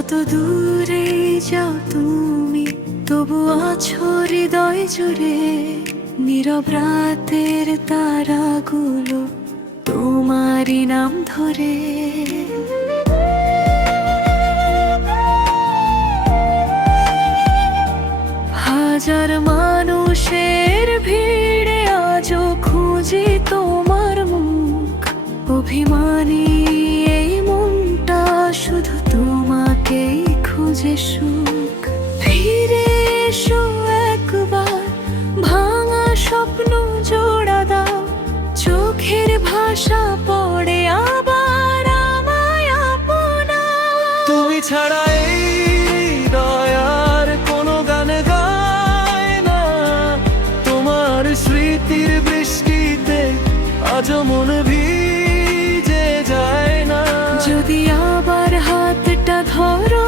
যত দূরে যাও তুমি, তবু আছো হৃদয় জুড়ে। নীরব রাতের তারাগুলো তোমারই নাম ধরে। হাজার মানুষের ভিড়ে আজও খুঁজি তোমার মুখ। অভিমানী এই মনটা শুধু তোমাকেই খুঁজে সুখ। ফিরে এসো একবার, ভাঙা স্বপ্ন জোড়া দাও। চোখের ভাষা পড়ে আবার আমায় আপনা। তুমি ছাড়া এই দয়ার কোনো গান গায় না। তোমার স্মৃতির বৃষ্টিতে আজও মন ভিজে যায় না। যদি আবার হাতটা ধরো,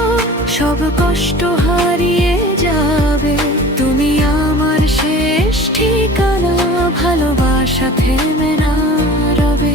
সব কষ্ট হারিয়ে যাবে। তুমি আমার শেষ ঠিকানা, ভালোবাসা থেমে না রবে।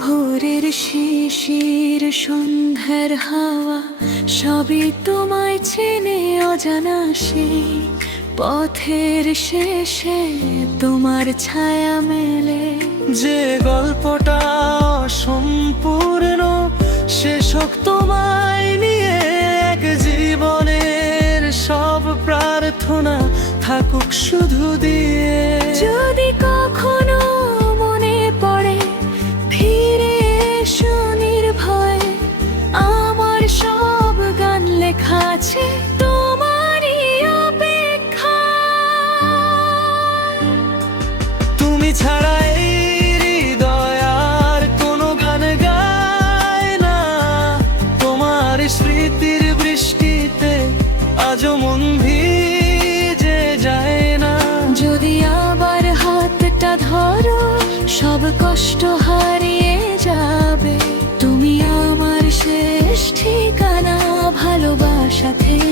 ভোরের শিশির, সন্ধ্যার হাওয়া, সবই তোমায় চেনে অজানা সেই পথের শেষে তোমার ছায়া মেলে। যে গল্পটা সম্পূর্ণ শেষ হোক তোমায় নিয়ে। এক জীবনের সব প্রার্থনা থাকুক শুধু দিয়ে। যদি কখনো মনে পড়ে, ফিরে এসো নির্ভয়ে। আমার সব গান লেখা আছে তোমারই অপেক্ষা। তুমি ছাড়া এই হৃদয় আর কোনো গান গায় না। তোমার স্মৃতির বৃষ্টিতে আজও মন ভিজে যায় না। যদি আবার হাতটা ধরো, সব কষ্ট হারিয়ে যাবে। তুমি আমার শেষ ঠিকানা, ভালোবাসা থেকে